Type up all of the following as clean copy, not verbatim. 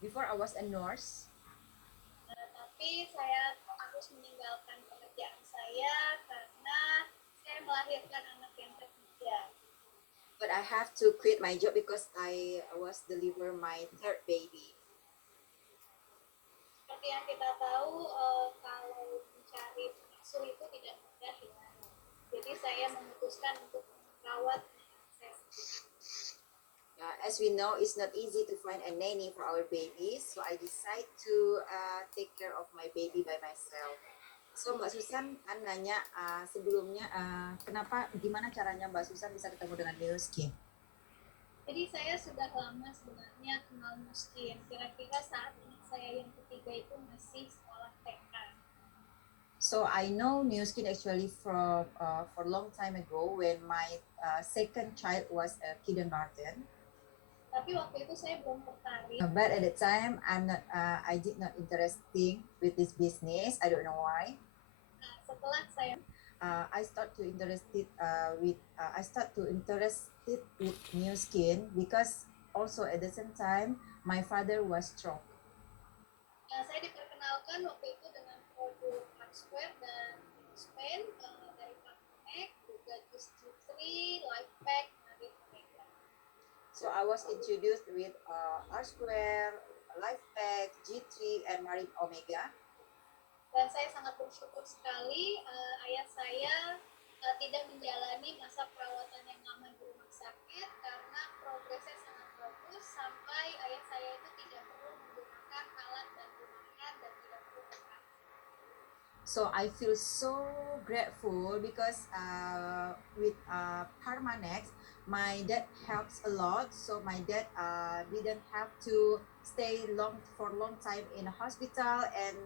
Before I was a nurse, Tapi saya harus meninggalkan pekerjaan saya karena saya melahirkan anak yang ketiga. but I have to quit my job because I was deliver my third baby. Seperti yang kita tahu, kalau mencari pengasuh itu tidak mudah ya. Jadi saya memutuskan untuk merawat anak saya sendiri. As we know, it's not easy to find a nanny for our babies, so I decide to take care of my baby by myself. So Mbak Susan kan nanya sebelumnya kenapa gimana caranya Mbak Susan bisa ketemu dengan Newskin? Jadi saya sudah lama sebenarnya kenal Muskin. Kira-kira saat anak saya yang ketiga itu masih sekolah TK. So I know Newskin actually from for a long time ago when my second child was a kindergarten. Tapi waktu itu saya belum tertarik. But at the time, I did not interesting with this business. I don't know why. Nah, setelah saya I start to interested with new skin because also at the same time my father was stroke. saya diperkenalkan waktu itu dengan produk Hardware dan Spain dari Farmanek, juga Just G3, Life Pack dari mereka. So I was introduced with R Square, Life Pack, G3, and Marine Omega. Dan saya sangat bersyukur sekali ayah saya tidak menjalani masa perawatan yang lama di rumah sakit karena progresnya sangat bagus sampai ayah saya itu tidak perlu menggunakan alat dan rumahan dan tidak perlu berat. So I feel so grateful because with Parmanex, my dad helps a lot. So my dad didn't have to stay for long time in a hospital, and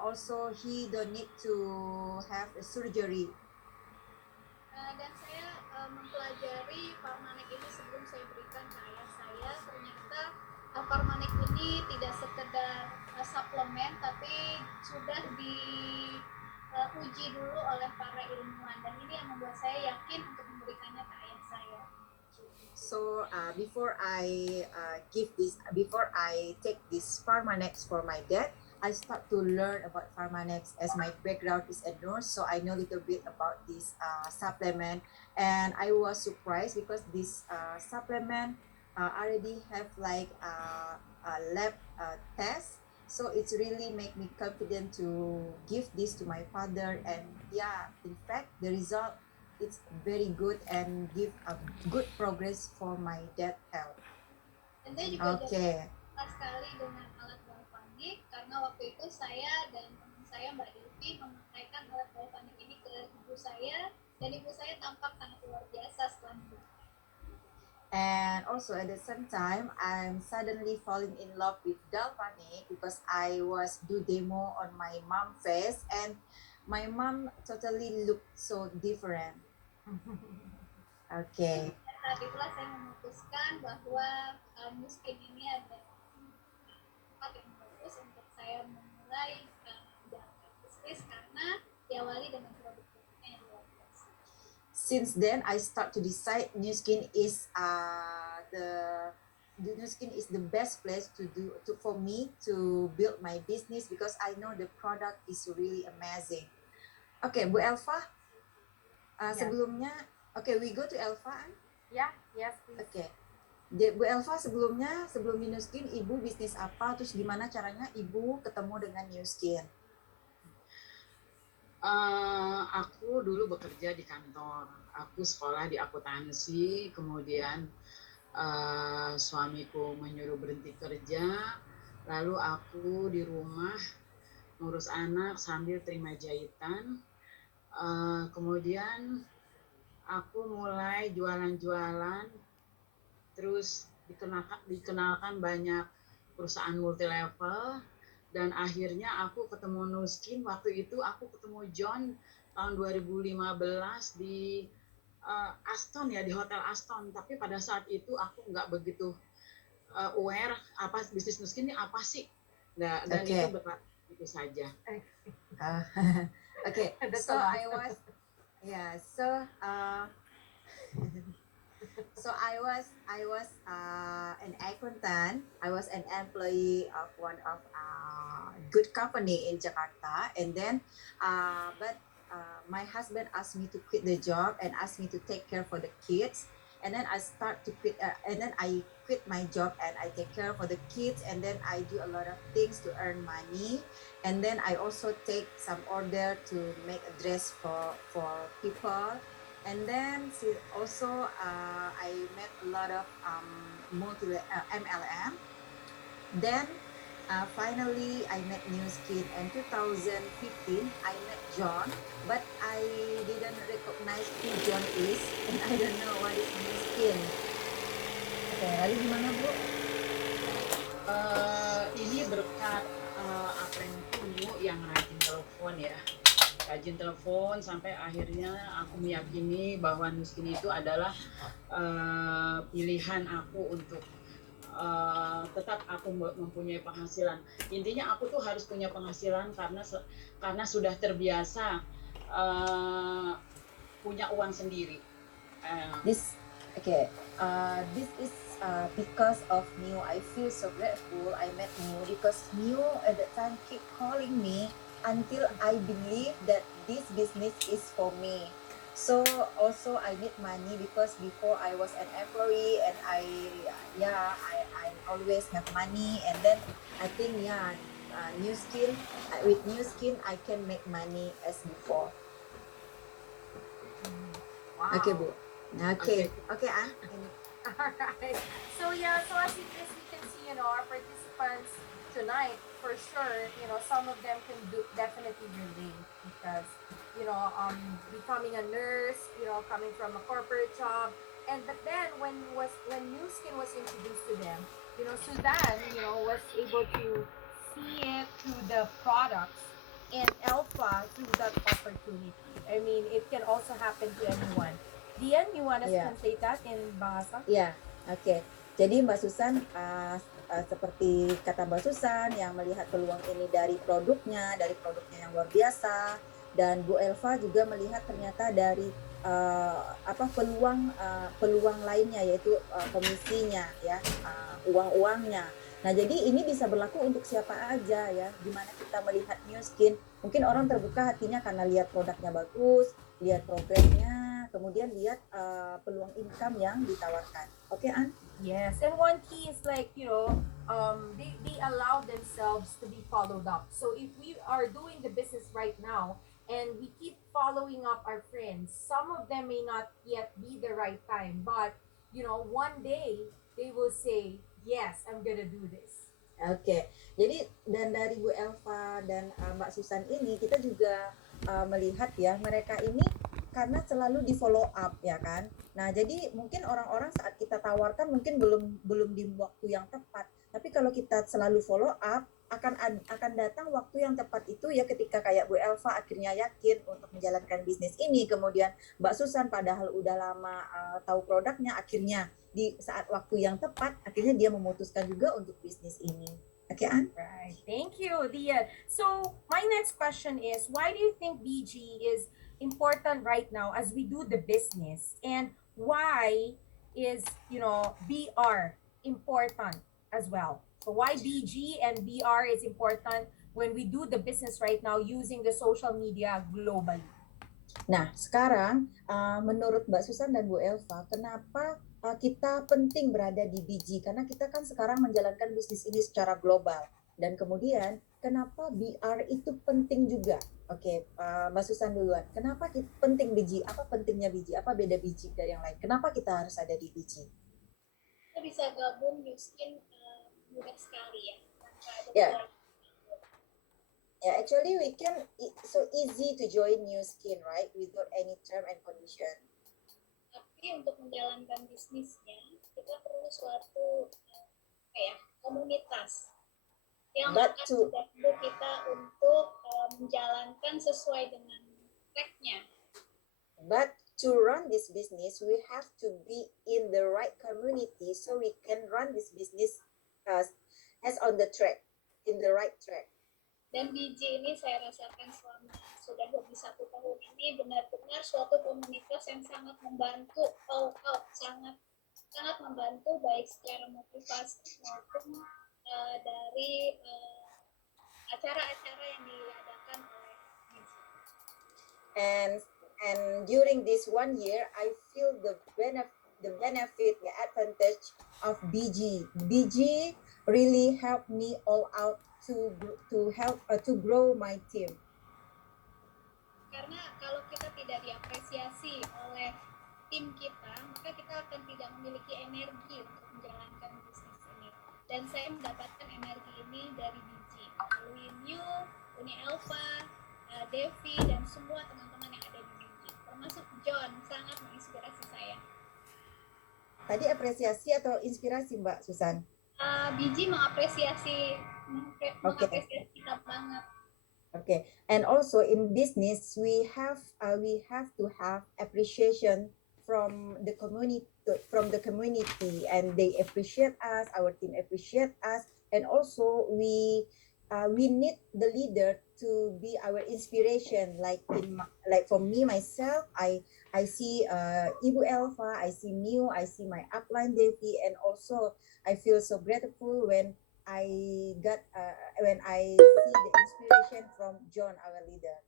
also he don't need to have a surgery. Dan saya mempelajari Farmanek ini sebelum saya berikan ke ayah saya. Ternyata Farmanek ini tidak sekedar suplemen, tapi sudah diuji dulu oleh para ilmuwan. Dan ini yang membuat saya yakin untuk memberikannya ke ayah saya. So before I take this Pharmanex for my dad, I start to learn about Pharmanex as my background is a nurse, so I know a little bit about this supplement, and I was surprised because this supplement already have like a lab test, so it's really make me confident to give this to my father, and yeah, in fact, the result it's very good and give a good progress for my dad health. Dan saya juga Okay. suka sekali dengan alat galvanik karena waktu itu saya dan teman saya Mbak Devi memakaikan alat galvanik ini ke ibu saya dan ibu saya tampak sangat luar biasa setelah menggunakan. And also at the same time, I'm suddenly falling in love with galvanic because I was do demo on my mom face, and my mom totally looked so different. Okay. Saat itulah saya memutuskan bahwa Muskin ini adalah tempat yang bagus untuk saya memulai menjalankan bisnis karena diawali dengan produk-produknya yang luar biasa. Since then, I start to decide New Skin is the New Skin is the best place to do to for me to build my business because I know the product is really amazing. Okay, Bu Elva, sebelumnya, we go to Elva. Yeah, yes, please. Okay. Bu Elva sebelumnya sebelum New Skin Ibu bisnis apa, terus gimana caranya Ibu ketemu dengan New Skin? Aku dulu bekerja di kantor. Aku sekolah di akuntansi, kemudian suamiku menyuruh berhenti kerja, lalu aku di rumah ngurus anak sambil terima jahitan. Kemudian aku mulai jualan-jualan, terus dikenalkan banyak perusahaan multilevel, dan akhirnya aku ketemu Nuskin. Waktu itu aku ketemu John tahun 2015 di Aston ya, di Hotel Aston. Tapi pada saat itu aku nggak begitu aware apa bisnis Nuskin ini apa sih. Nah, dan Okay. itu saja. Okay, That's so a lot. I was, yeah, so So I was an accountant. I was an employee of one of good company in Jakarta, and then but my husband asked me to quit the job and asked me to take care for the kids. And then I start to quit, and then I quit my job and I take care for the kids, and then I do a lot of things to earn money, and then I also take some order to make a dress for people. And then also I met a lot of MLM. Then finally I met New Skin. In 2015 I met John, but I didn't recognize who John is, and I don't know what is New Skin. Oke, lalu gimana Bu? Ini berkat apa yang Ibu yang rajin telepon ya. Rajin telepon sampai akhirnya aku meyakini bahwa Nuskin itu adalah pilihan aku untuk tetap aku mempunyai penghasilan. Intinya aku tuh harus punya penghasilan karena sudah terbiasa punya uang sendiri. This okay. This is because of New. I feel so grateful I met New because New at that time keep calling me until I believe that this business is for me. So also I need money because before I was an employee and I always have money, and then I think New Skin, with New Skin I can make money as before. Wow. Okay Bu. Okay, Alright. So yeah, so as we can see, our participants tonight, for sure, some of them can definitely relate because, becoming a nurse, coming from a corporate job, and but then when New Skin was introduced to them, Sudan, was able to see it through the products, and Alpha through that opportunity. I mean, it can also happen to anyone. Dian, you want to Yeah. translate that in bahasa? Ya, oke. Jadi Mbak Susan, seperti kata Mbak Susan yang melihat peluang ini dari produknya yang luar biasa, dan Bu Elva juga melihat ternyata dari peluang lainnya, yaitu komisinya ya, uangnya. Nah, jadi ini bisa berlaku untuk siapa aja ya. Gimana kita melihat New Skin? Mungkin orang terbuka hatinya karena lihat produknya bagus, lihat programnya, kemudian lihat peluang income yang ditawarkan. Oke, An? Yes, and one key is like, they allow themselves to be followed up. So if we are doing the business right now and we keep following up our friends, some of them may not yet be the right time, but, one day they will say, yes, I'm gonna do this. Oke, jadi dan dari Bu Elva dan Mbak Susan ini kita juga melihat ya, mereka ini karena selalu di follow up ya kan. Nah, jadi mungkin orang-orang saat kita tawarkan mungkin belum di waktu yang tepat. Tapi kalau kita selalu follow up, akan datang waktu yang tepat itu ya, ketika kayak Bu Elva akhirnya yakin untuk menjalankan bisnis ini, kemudian Mbak Susan padahal udah lama tahu produknya, akhirnya di saat waktu yang tepat akhirnya dia memutuskan juga untuk bisnis ini. Oke, An? Right. Thank you, Dian. So my next question is, why do you think BG is important right now as we do the business? And why is, BR important as well? So why BG and BR is important when we do the business right now using the social media globally? Nah, sekarang menurut Mbak Susan dan Bu Elva, kenapa kita penting berada di BG? Karena kita kan sekarang menjalankan bisnis ini secara global. Dan kemudian, kenapa BR itu penting juga? Oke, Mbak Susan duluan. Kenapa penting BG? Apa pentingnya BG? Apa beda BG dari yang lain? Kenapa kita harus ada di BG? Kita bisa gabung New Skin mudah sekali ya. Tanpa ada Ya. biaya. Yeah, actually we can, so easy to join New Skin, right? Without any term and condition. Tapi untuk menjalankan bisnisnya, kita perlu suatu komunitas yang But akan to- membantu kita untuk menjalankan sesuai dengan tracknya. But to run this business, we have to be in the right community so we can run this business as on the track, in the right track. Dan BJ ini saya rasakan selama sudah lebih 1 tahun ini benar-benar suatu komunitas yang sangat membantu all out, sangat sangat membantu baik secara motivasi maupun dari acara-acara yang diadakan oleh Gizi. And during this 1 year, I feel the benefit, the advantage of BG. BG really helped me all out to help to grow my team. Karena kalau kita tidak diapresiasi oleh tim kita, maka kita akan tidak memiliki energi untuk menjalankan bisnis ini. Dan saya mendapatkan energi ini dari BG, melalui New, Uni Elva, Devi, dan semua teman-teman yang ada di BG, termasuk John, sangat menginspirasi saya. Tadi apresiasi atau inspirasi Mbak Susan? BG mengapresiasi kita banget. Okay, and also in business we have to have appreciation from the community, and they appreciate us, our team appreciate us, and also we need the leader to be our inspiration. Like for me myself, I see Ibu Elva, I see New, I see my upline Devi, and also I feel so grateful when I see the inspiration from John, our leader.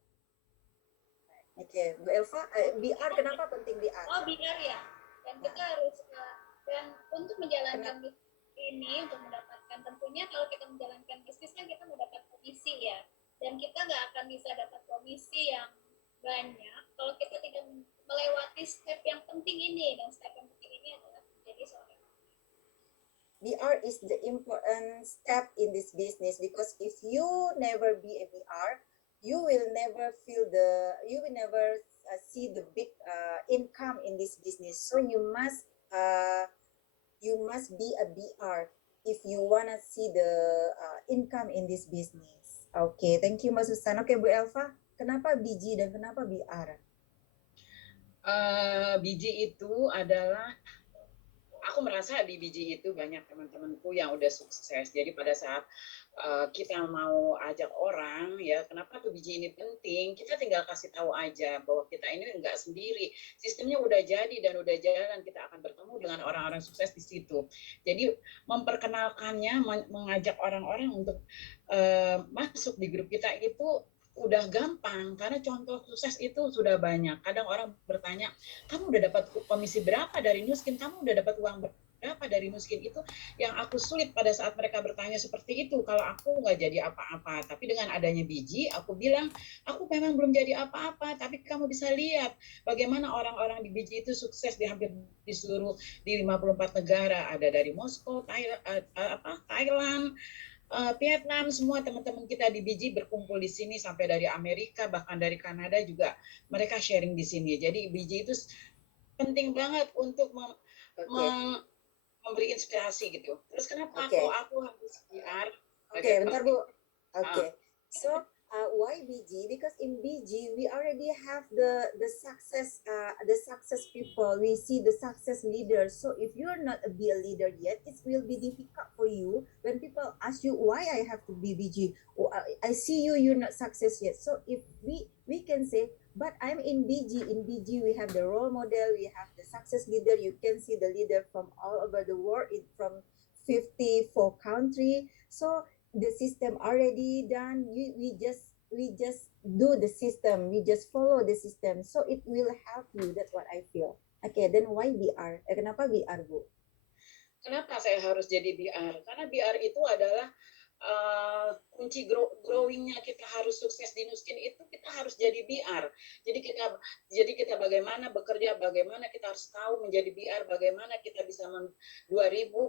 Okay, Bu Elva, BR, kenapa penting BR? Oh, BR ya. Dan kita harus dan untuk menjalankan bisnis ini, untuk mendapatkan, tentunya kalau kita menjalankan bisnis kan kita mendapat komisi ya. Dan kita nggak akan bisa dapat komisi yang banyak kalau kita tidak melewati step yang penting ini. Dan step yang penting ini adalah menjadi seorang BR is the important step in this business, because if you never be a BR, you will never see the big income in this business. So you must be a BR if you wanna see the income in this business. Okay, thank you Mbak Susan. Okay, Bu Elva, kenapa BG dan kenapa BR? BG itu adalah, aku merasa di BG itu banyak teman-temanku yang udah sukses. Jadi pada saat kita mau ajak orang, ya kenapa tuh BG ini penting, kita tinggal kasih tahu aja bahwa kita ini enggak sendiri. Sistemnya udah jadi dan udah jalan, kita akan bertemu dengan orang-orang sukses di situ. Jadi memperkenalkannya, mengajak orang-orang untuk masuk di grup kita itu udah gampang, karena contoh sukses itu sudah banyak. Kadang orang bertanya, kamu udah dapat komisi berapa dari Nuskin, kamu udah dapat uang berapa dari Nuskin? Itu yang aku sulit pada saat mereka bertanya seperti itu, kalau aku nggak jadi apa-apa. Tapi dengan adanya biji, aku bilang, aku memang belum jadi apa-apa, tapi kamu bisa lihat bagaimana orang-orang di biji itu sukses di hampir di seluruh, di 54 negara, ada dari Moskow, Thailand, Vietnam, semua teman-teman kita di BG berkumpul di sini, sampai dari Amerika, bahkan dari Kanada juga mereka sharing di sini. Jadi BG itu penting banget untuk memberi inspirasi gitu. Terus kenapa aku harus PR? Oke, bentar Bu. Oke. So why BG? Because in BG we already have the success people. We see the success leaders. So if you're not a leader yet, it will be difficult for you when people ask you why I have to be BG. Oh, I see you're not success yet. So if we can say, but I'm in BG. In BG we have the role model. We have the success leader. You can see the leader from all over the world, from 54 countries. So the system already done. We just do the system. We just follow the system. So it will help you. That's what I feel. Okay, then why BR? Kenapa BR, Bu? Kenapa saya harus jadi BR? Karena BR itu adalah kunci growingnya kita harus sukses di Nuskin itu, kita harus jadi BR. Jadi kita bagaimana bekerja, bagaimana kita harus tahu menjadi BR, bagaimana kita bisa 2.000,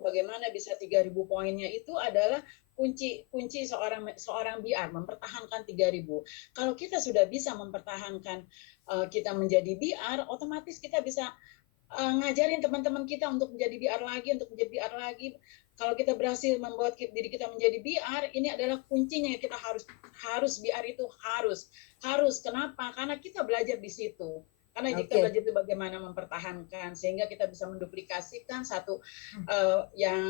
bagaimana bisa 3.000 poinnya, itu adalah kunci seorang BR, mempertahankan 3.000. Kalau kita sudah bisa mempertahankan kita menjadi BR, otomatis kita bisa ngajarin teman-teman kita untuk menjadi BR lagi. Kalau kita berhasil membuat diri kita menjadi BR, ini adalah kuncinya. Kita harus BR itu harus. Kenapa? Karena kita belajar di situ. Karena Oke. kita belajar itu bagaimana mempertahankan sehingga kita bisa menduplikasikan satu yang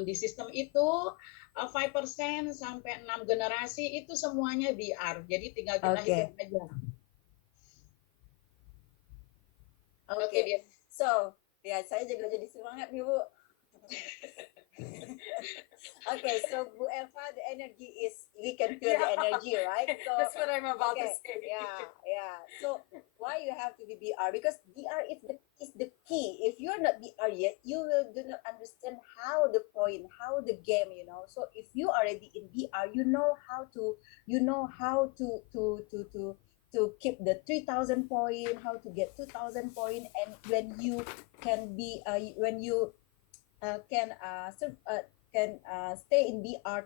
di sistem itu 5% sampai 6 generasi itu semuanya VR. Jadi tinggal kita Oke. hitung aja. Oke, Oke. dia. So, ya saya juga jadi semangat nih Bu. Okay, so Bu Elva, the energy is, we can feel the energy, right? So That's what I'm about to okay, say. yeah. So why you have to be BR? Because BR is the key. If you're not BR yet, you will do not understand how the point, how the game, you know. So if you already in BR, you know how to keep the 3,000 point, how to get 2,000 point, and when you can be when you can stay in VR,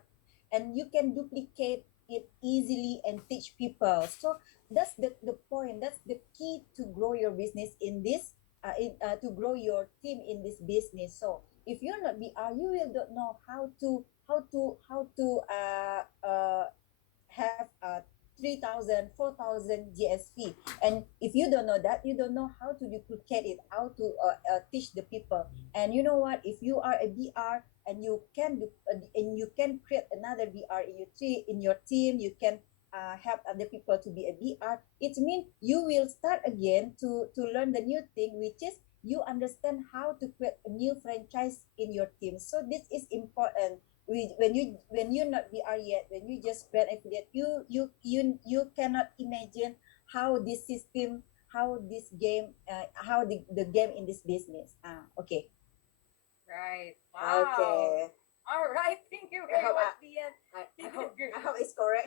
and you can duplicate it easily and teach people. So that's the point. That's the key to grow your business in this to grow your team in this business. So if you're not VR, you will don't know how to have 3,000, 4,000 GSV. And if you don't know that, you don't know how to duplicate it, how to teach the people. And you know what? If you are a BR and you can create another BR in your team, you can help other people to be a BR. It means you will start again to learn the new thing, which is you understand how to create a new franchise in your team. So this is important. When you're not BR yet, when you just brand affiliate, you cannot imagine how this system, how this game, how the game in this business. Okay. Right. Wow. Okay. All right. Thank you very hope much, Dian. I hope it's correct.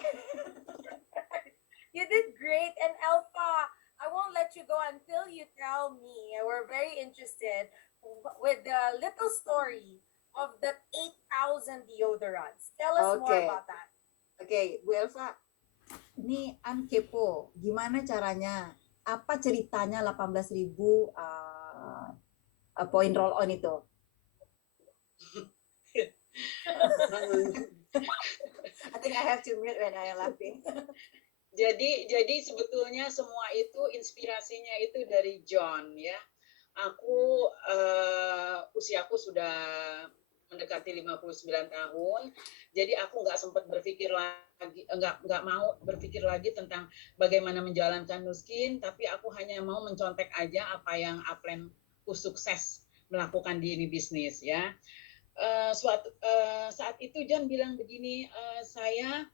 You did great. And Alpha, I won't let you go until you tell me. We're very interested with the little story of the 8,000 deodorants. Tell us more Okay. about that. Oke, Bu Elva, ini kepo, gimana caranya? Apa ceritanya 18.000 poin roll on itu? I think I have to mute when I am laughing. Jadi sebetulnya semua itu inspirasinya itu dari John ya. Aku usiaku sudah mendekati 59 tahun, jadi aku nggak sempat berpikir lagi, nggak mau berpikir lagi tentang bagaimana menjalankan Nuskin, tapi aku hanya mau mencontek aja apa yang Uplandku sukses melakukan di ini bisnis ya. Saat itu John bilang begini, saya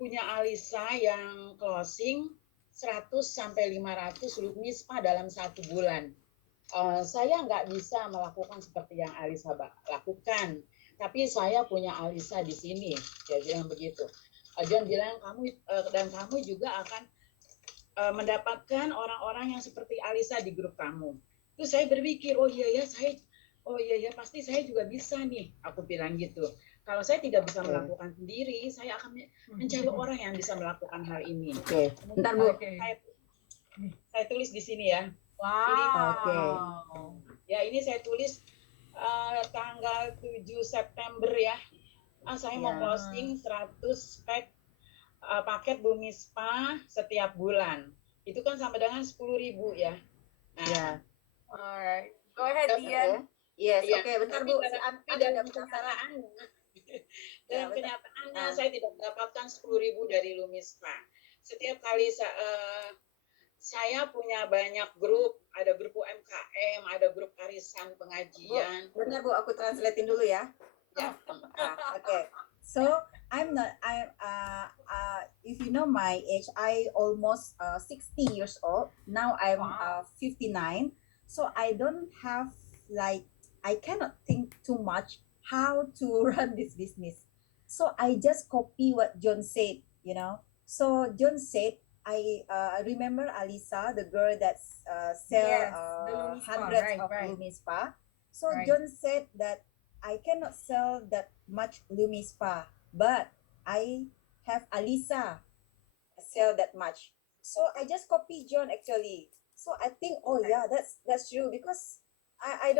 punya Alisa yang closing 100 sampai 500 mispa dalam 1 bulan. Saya nggak bisa melakukan seperti yang Alisa lakukan, tapi saya punya Alisa di sini. Dia bilang begitu. John bilang kamu juga akan mendapatkan orang-orang yang seperti Alisa di grup kamu. Terus saya berpikir, oh iya ya pasti saya juga bisa nih. Aku bilang gitu. Kalau saya tidak bisa melakukan sendiri, saya akan mencari orang yang bisa melakukan hal ini. Oke. Bentar Bu. Saya tulis di sini ya. Wow. Ya ini saya tulis tanggal 7 September ya. Saya mau closing 100 paket Bumi Spa setiap bulan. Itu kan sama dengan 10.000 ya. Ya. Alright. Go ahead, Dian. Yes, oke, bentar Bu. Dalam kenyataannya saya tidak mendapatkan 10.000 dari Lumispa. Setiap kali saya punya banyak grup, ada grup UMKM, ada grup arisan pengajian. Bentar Bu, aku translatein dulu ya. Okay. So if you know my age, I almost 60 years old. Now I'm 59. So I don't have I cannot think too much how to run this business. So I just copy what John said, you know. So John said, I remember Alisa, the girl that sell hundreds of Lumispa. So John said that I cannot sell that much Lumispa, but I have Alisa sell that much. So I just copy John actually. So I think, oh yeah, that's true, because I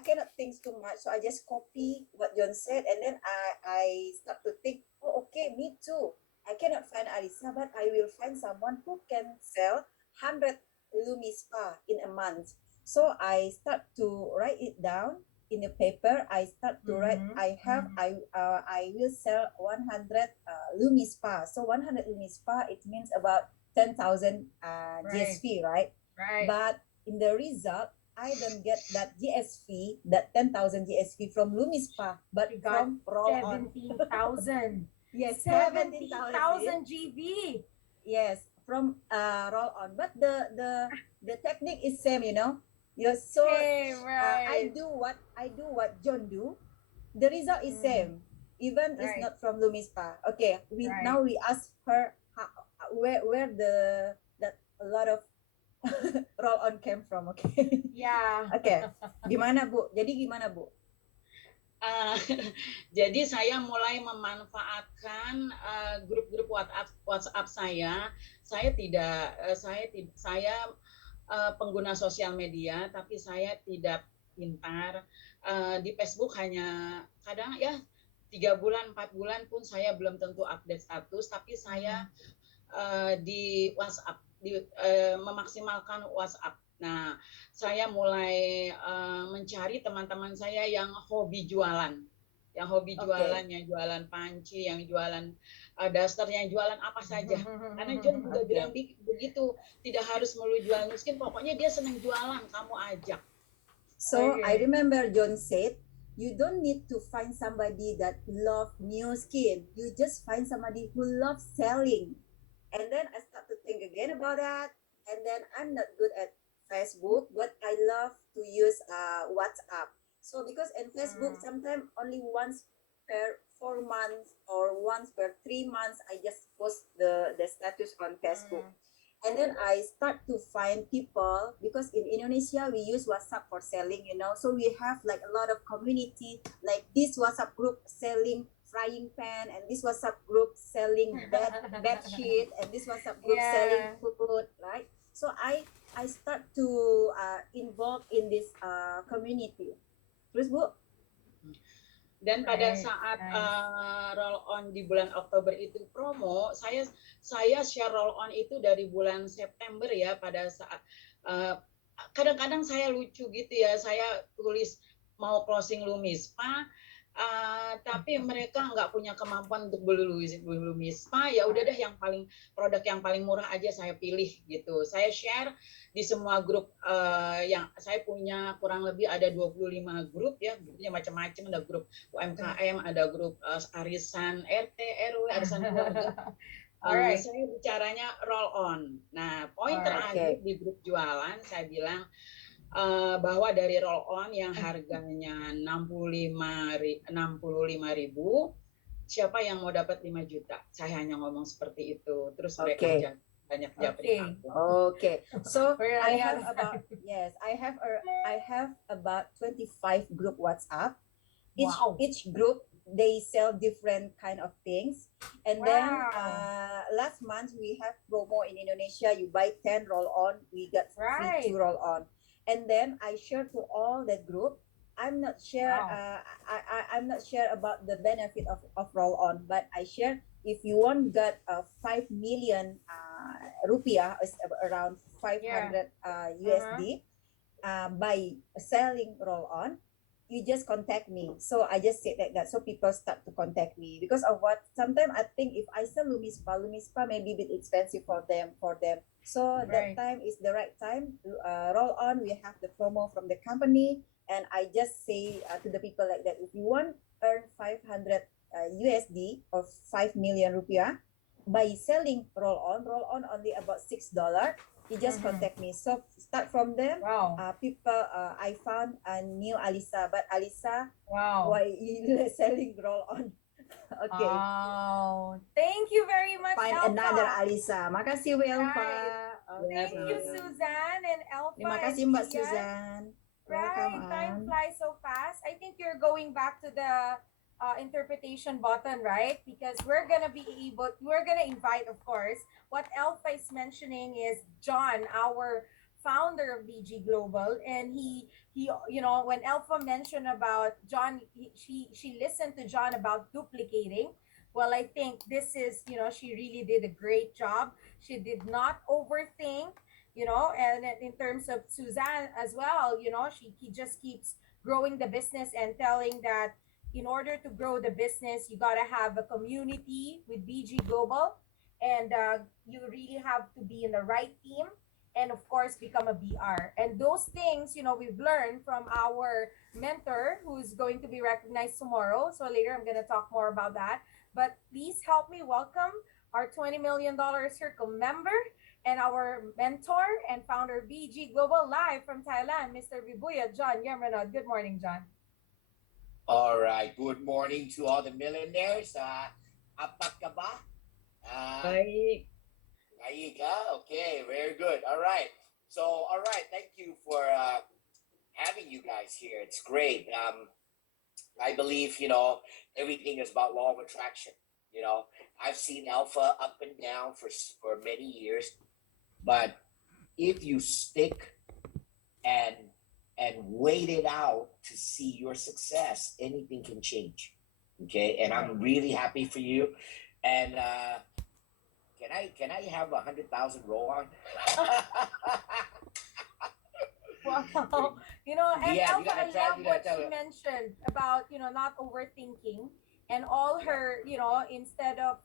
cannot think too much. So I just copy what John said, and then I start to think, oh okay, me too. I cannot find Alisa, but I will find someone who can sell 100 Lumispa in a month. So I start to write it down in the paper. I start to write. Mhm. I will sell 100 Lumispa. So 100 Lumispa, it means about 10,000 Right. GSV, right? Right. But in the result, I don't get that GSV, that 10,000 GSV from Lumispa, but You got from Roll On. 17,000. Yes, 17,000. 70,000 GV. Yes, from Roll On. But the technique is same, you know. You're so Okay, right. I do what John do. The result is Mm, same. Even it's right, not from Lumispa. Okay, we right. now we ask her how, where the that a lot of roll on came from. Okay. Yeah. Okay. Gimana Bu? Jadi gimana Bu? Ah, jadi saya mulai memanfaatkan grup-grup WhatsApp saya. Saya pengguna sosial media, tapi saya tidak pintar. Di Facebook hanya kadang ya 3 bulan, 4 bulan pun saya belum tentu update status, tapi saya Mhm. di WhatsApp, memaksimalkan WhatsApp. Nah, saya mulai mencari teman-teman saya yang hobi jualan, Okay. yang jualan panci, yang jualan daster, yang jualan apa saja. Karena John juga bilang Okay. begitu, tidak harus melulu jualan miskin, pokoknya dia senang jualan, kamu ajak. So I Okay. remember John said, you don't need to find somebody that love new skin. You just find somebody who loves selling. And then I start to think again about that. And then I'm not good at Facebook, but I love to use WhatsApp. So because in Facebook, Mm, sometimes only once per 4 months or once per 3 months, I just post the status on Facebook. mm, And then I start to find people because in Indonesia we use WhatsApp for selling, you know. So we have like a lot of community, like this WhatsApp group selling frying pan, and this WhatsApp group selling bed sheet, and this WhatsApp group selling yeah. food, right? So I start to involve in this community. Terus Bu? Dan pada Right. saat Nice. roll on di bulan Oktober itu promo, saya share roll on itu dari bulan September ya, pada saat uh, kadang-kadang saya lucu gitu ya, saya tulis mau closing Lumispa, tapi mereka nggak punya kemampuan untuk beli Lumispa, ya udah deh produk yang paling murah aja saya pilih gitu. Saya share di semua grup yang saya punya, kurang lebih ada 25 grup ya, grupnya macam-macam, ada grup UMKM, ada grup arisan RT, RW, arisan keluarga. All right. Saya bicaranya roll on. Nah, poin All right. terakhir Okay. di grup jualan, saya bilang bahwa dari roll on yang harganya 65.000, siapa yang mau dapat 5 juta? Saya hanya ngomong seperti itu. Terus mereka Okay. banyak japri Okay. aku. Okay. So We're I running out have of about time. yes, I have about 25 group WhatsApp. Wow. Each group they sell different kind of things. And then Wow. last month we have promo in Indonesia. You buy 10 roll on, we get free Right. 2 roll on. And then I share to all that group. I'm not sure Wow. I'm not sure about the benefit of roll on, but I share if you want get 5 million rupiah is around Yeah. 500 Uh-huh. USD by selling roll on, you just contact me. So I just said like that. So people start to contact me because of what? Sometimes I think if I sell Lumispa may be a bit expensive for them. So that Right. time is the right time. Roll on. We have the promo from the company, and I just say to the people like that. If you want earn 500 USD or 5 million rupiah by selling roll on only about $6. You just Mhm. contact me. So start from them. Wow. People, I found a new Alisa, but Alisa, Wow. why you selling roll on? Okay, Wow. Thank you very much, find Elfa. another Alisa. Makasih Welfa. Right. Ya, Thank you, sama-sama. Suzanne and Elfa Terima and kasih Mbak Gian. Suzan. Welcome, Right. Time Ann. flies so fast. I think you're going back to the interpretation button, right? Because we're gonna invite, of course. What Elfa is mentioning is John, our founder of BG Global, and he when Elfa mentioned about John, she listened to John about duplicating. Well, I think this is she really did a great job. She did not overthink. and in terms of Suzanne as well, he just keeps growing the business and telling that in order to grow the business, you got to have a community with BG Global, and you really have to be in the right team, and of course become a BR. And those things, we've learned from our mentor who's going to be recognized tomorrow. So later I'm going to talk more about that. But please help me welcome our $20 million Circle member and our mentor and founder BG Global live from Thailand, Mr. Vibuya John Yamranod. Good morning, John. All right. Good morning to all the millionaires. Apat ka ba? Baik. Naik ka? Okay, very good. All right. So, all right. Thank you for having you guys here. It's great. I believe, everything is about law of attraction. You know, I've seen alpha up and down for many years, but if you stick and wait it out to see your success, anything can change. Okay, and I'm really happy for you. And can I have 100,000 Rohan? Wow. And Yeah, you Alpha, gotta I tell love you gotta what tell she it. mentioned about, not overthinking and all Yeah. her, instead of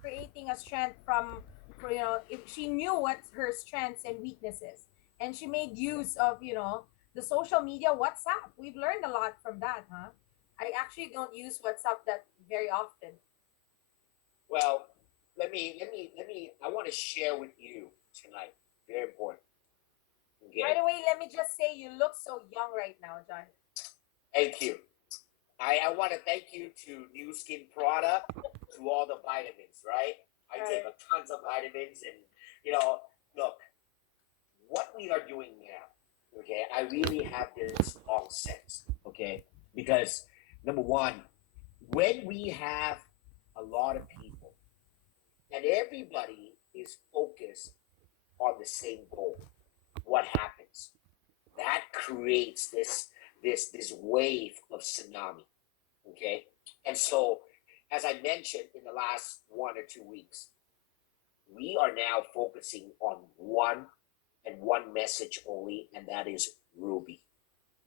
creating a strength if she knew what her strengths and weaknesses, and she made use of, the social media, WhatsApp. We've learned a lot from that, huh? I actually don't use WhatsApp that very often. Well, let me. I want to share with you tonight. Very important. By Okay. the way, let me just say you look so young right now, John. Thank you. I want to thank you to New Skin Product, to all the vitamins, right? I take Right. a tons of vitamins, and you know, look, what we are doing now, okay? I really have this all sense, okay? Because number one, when we have a lot of people and everybody is focused on the same goal, what happens? That creates this wave of tsunami. Okay. And so, as I mentioned in the last 1 or 2 weeks, we are now focusing on one and one message only, and that is Ruby.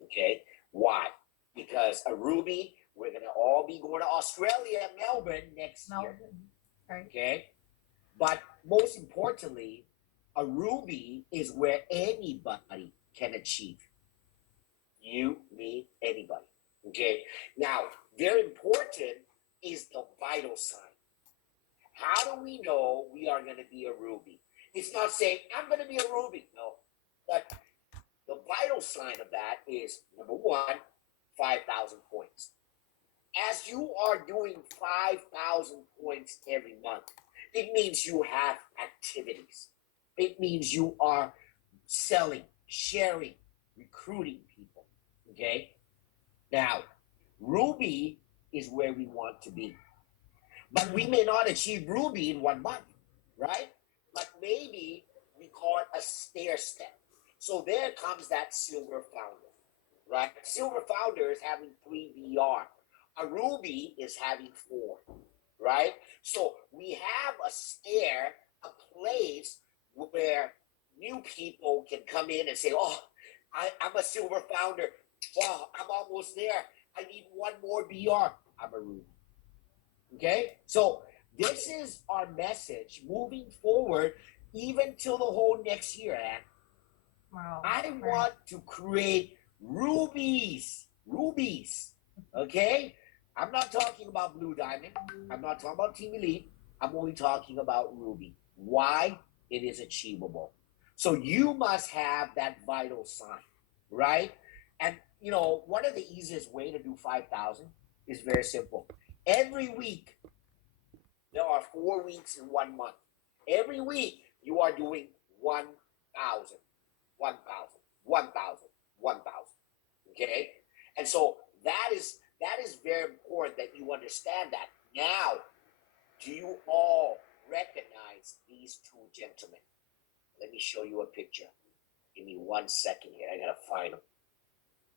Okay. Why? Because a Ruby, we're going to all be going to Australia, Melbourne next year. Melbourne. Right. Okay. But most importantly, a Ruby is where anybody can achieve. You, me, anybody. Okay. Now, very important is the vital sign. How do we know we are going to be a Ruby? It's not saying I'm going to be a Ruby. No. But the vital sign of that is number one, 5,000 points. As you are doing 5,000 points every month, it means you have activities. It means you are selling, sharing, recruiting people. Okay. Now, Ruby is where we want to be. But we may not achieve Ruby in 1 month, right? But maybe we call it a stair step. So there comes that silver founder, right? Silver founder is having 3 VR. A Ruby is having 4, right? So we have a stair, a place where new people can come in and say, oh, I'm a silver founder. Wow, I'm almost there. I need one more BR. I'm a Ruby. Okay? So this is our message moving forward, even till the whole next year, Anne. Wow. I Right. want to create rubies. Rubies. Okay? I'm not talking about Blue Diamond. I'm not talking about Team Elite. I'm only talking about Ruby. Why? It is achievable. So you must have that vital sign, right? And one of the easiest way to do 5,000 is very simple. Every week, there are 4 weeks in 1 month. Every week, you are doing 1,000, 1,000, 1,000, 1,000. Okay? And so that is very important that you understand that. Now, do you all recognize these two gentlemen? Let me show you a picture. Give me 1 second here. I gotta find them.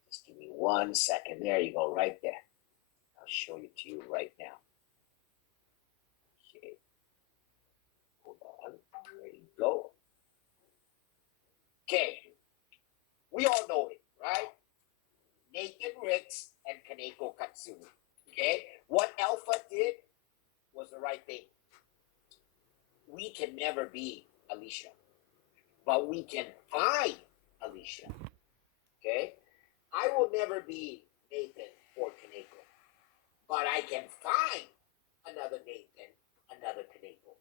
Just give me 1 second. There you go, right there. I'll show it to you right now. Okay. Hold on. There you go. Okay, we all know it, right? Nathan Ricks and Kaneko Katsumi. Okay, what Alpha did was the right thing. We can never be Alicia, but we can find Alicia. Okay, I will never be Nathan or Kaneko, but I can find another Nathan, another Kaneko.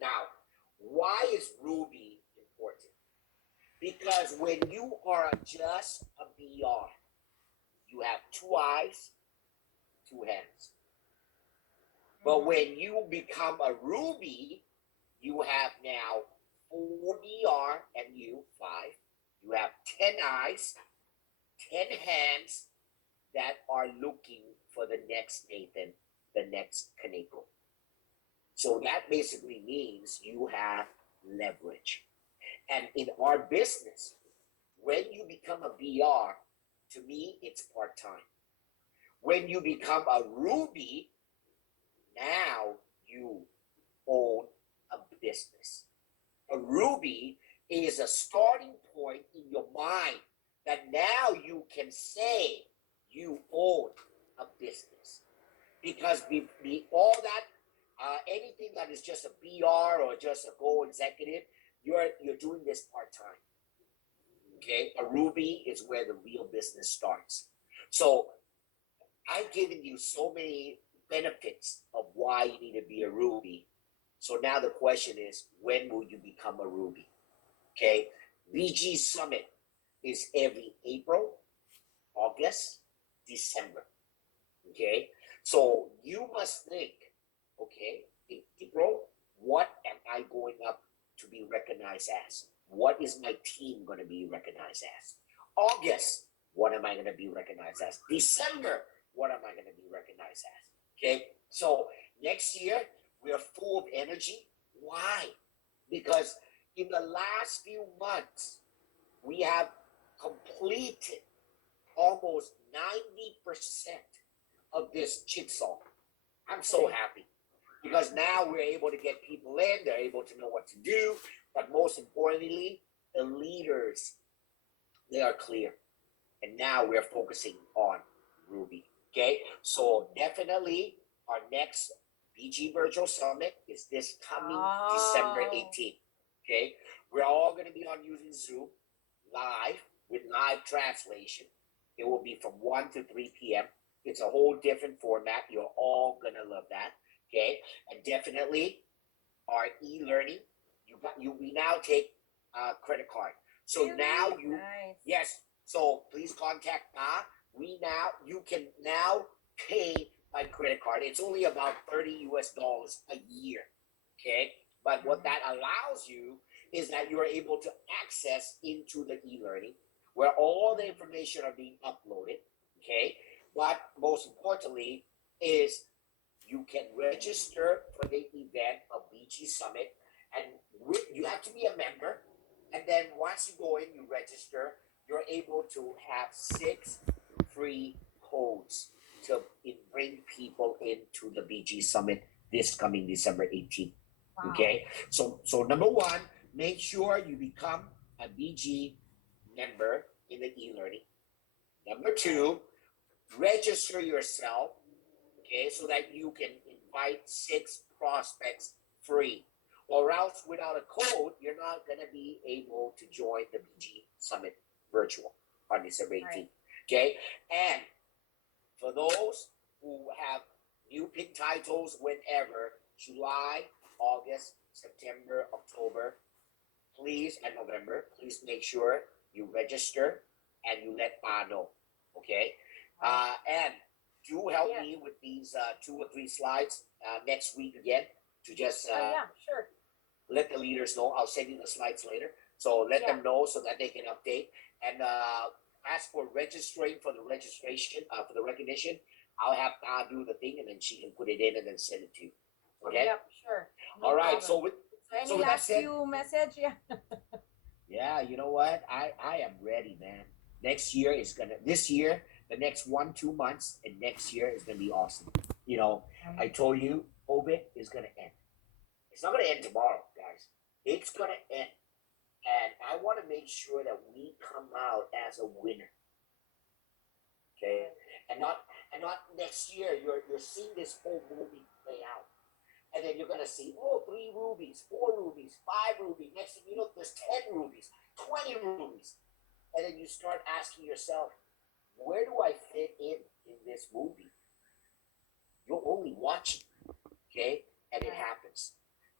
Now, why is Ruby important? Because when you are just a BR, you have two eyes, two hands. But when you become a Ruby, you have now 4 BR and you 5. You have 10 eyes, 10 hands that are looking for the next Nathan, the next Kaneko. So that basically means you have leverage. And in our business, when you become a BR, to me, it's part time. When you become a Ruby, now you own a business. A Ruby is a starting point in your mind that now you can say you own a business. Because all that, anything that is just a BR or just a Go executive, you're doing this part time. Okay, a Ruby is where the real business starts. So I've given you so many benefits of why you need to be a Ruby. So now the question is, when will you become a Ruby? Okay, BG Summit is every April, August, December. Okay, so you must think, okay, in April, what am I going up to be recognized as? What is my team going to be recognized as? August, what am I going to be recognized as? December, what am I going to be recognized as? Okay, so next year we are full of energy. Why? Because in the last few months we have completed almost 90% of this jigsaw. I'm so happy because now we're able to get people in, they're able to know what to do, but most importantly, the leaders, they are clear. And now we're focusing on Ruby. Okay, so definitely our next BG Virtual Summit is this coming December 18th. Okay, we're all going to be on using Zoom live with live translation. It will be from 1 to 3 p.m. It's a whole different format. You're all going to love that. Okay, and definitely our e-learning. We now take credit card. So Really? now you Nice. yes. So please contact you can now pay by credit card. It's only about $30 a year. Okay, but what that allows you is that you are able to access into the e-learning where all the information are being uploaded. Okay, but most importantly is you can register for the event of BG Summit, and you have to be a member. And then once you go in, you register. You're able to have 6 free codes to bring people into the BG Summit this coming December 18th. Wow. Okay, so number one, make sure you become a BG member in the e-learning. Number two, register yourself, okay, so that you can invite 6 prospects free. Or else without a code, you're not going to be able to join the BG Summit virtual on December 18th. Right. Okay, and for those who have new pin titles whenever, July, August, September, October, please, and November, please make sure you register and you let Pa know. Okay, and do help me with these 2 or 3 slides next week again to just sure. let the leaders know. I'll send you the slides later. So let them know so that they can update. And ask for registering for the registration, for the recognition. I'll have Ta do the thing and then she can put it in and then send it to you. Okay? Yep, sure. No all right. problem. So any last few message? Yeah, you know what? I am ready, man. This year, the next 1-2 months, and next year is gonna be awesome. You know, I told you COVID is gonna end. It's not gonna end tomorrow, guys. It's gonna end. And I want to make sure that we come out as a winner. Okay, and not next year. You're seeing this whole movie play out, and then you're gonna see 3 rubies, 4 rubies, 5 rubies. Next thing you know, there's 10 rubies, 20 rubies, and then you start asking yourself, where do I fit in this movie? You're only watching, okay, and it happens.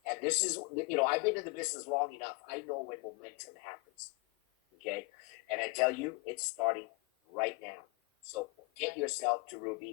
And this is, I've been in the business long enough. I know when momentum happens, okay, and I tell you, it's starting right now. So get yourself to Ruby.